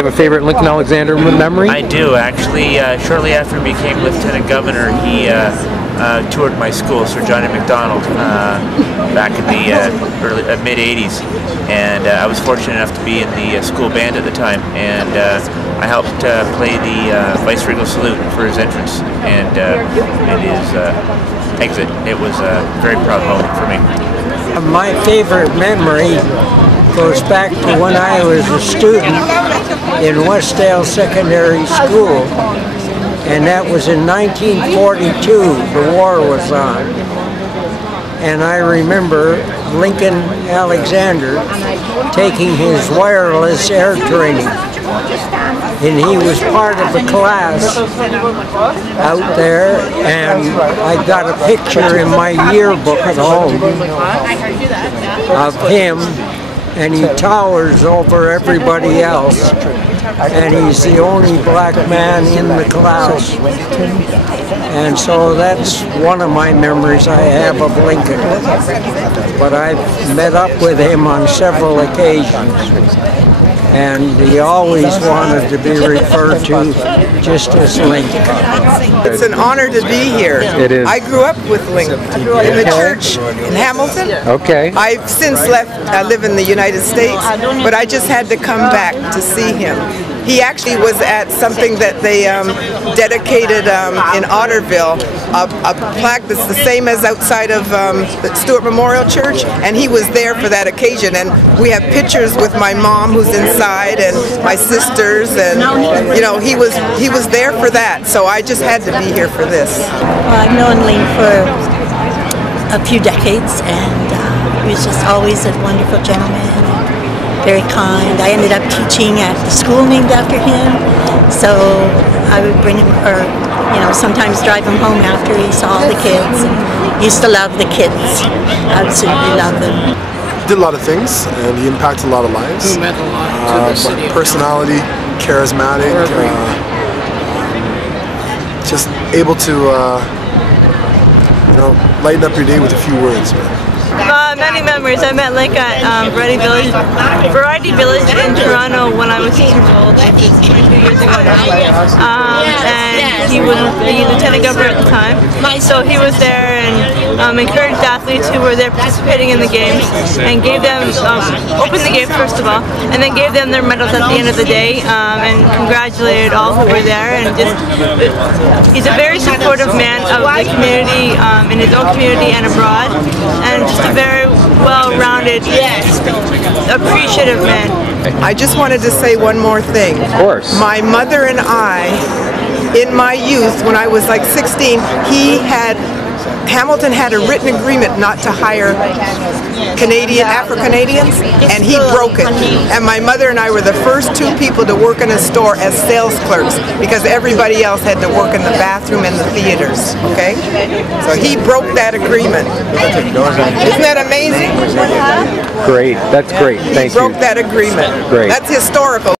you have a favorite Lincoln Alexander memory? I do, actually. Shortly after he became Lieutenant Governor, he toured my school, Sir John MacDonald, back in the mid-'80s. And I was fortunate enough to be in the school band at the time, and I helped play the Vice Regal Salute for his entrance and his exit. It was a very proud moment for me. My favorite memory goes back to when I was a student in Westdale Secondary School, and that was in 1942. The war was on, and I remember Lincoln Alexander taking his wireless air training, and he was part of the class out there, and I got a picture in my yearbook at home of him, and he towers over everybody else, and he's the only black man in the class. And so that's one of my memories I have of Lincoln. But I've met up with him on several occasions, and he always wanted to be referred to just as Linc. It's an honor to be here. It is. I grew up with Linc in the church in Hamilton. Okay. I've since left. I live in the United States, but I just had to come back to see him. He actually was at something that they dedicated in Otterville, a plaque that's the same as outside of the Stewart Memorial Church, and he was there for that occasion. And we have pictures with my mom, who's inside, and my sisters, and you know, he was there for that. So I just had to be here for this. Well, I've known Linc for a few decades, and he was just always a wonderful gentleman. Very kind. I ended up teaching at the school named after him, so I would bring him, or sometimes drive him home after he saw the kids. And he used to love the kids. Absolutely love them. Did a lot of things, and he impacted a lot of lives. He meant a lot to the city. Personality, charismatic, just able to lighten up your day with a few words. Many memories. I met Linc at Variety Village in Toronto when I was 6 years old, which is 22 years ago now. And he was the Lieutenant Governor at the time. So he was there and encouraged athletes who were there participating in the games, and gave them, opened the games first of all, and then gave them their medals at the end of the day, and congratulated all who were there. And just, he's a very supportive man of the community, in his own community and abroad, and just a very well-rounded, appreciative man. I just wanted to say one more thing. Of course. My mother and I, in my youth, when I was like 16, Hamilton had a written agreement not to hire Afro-Canadians, and he broke it. And my mother and I were the first 2 people to work in a store as sales clerks, because everybody else had to work in the bathroom and the theaters, okay? So he broke that agreement. Isn't that amazing? Great. That's great. Thank you. He broke that agreement. Great. That's historical.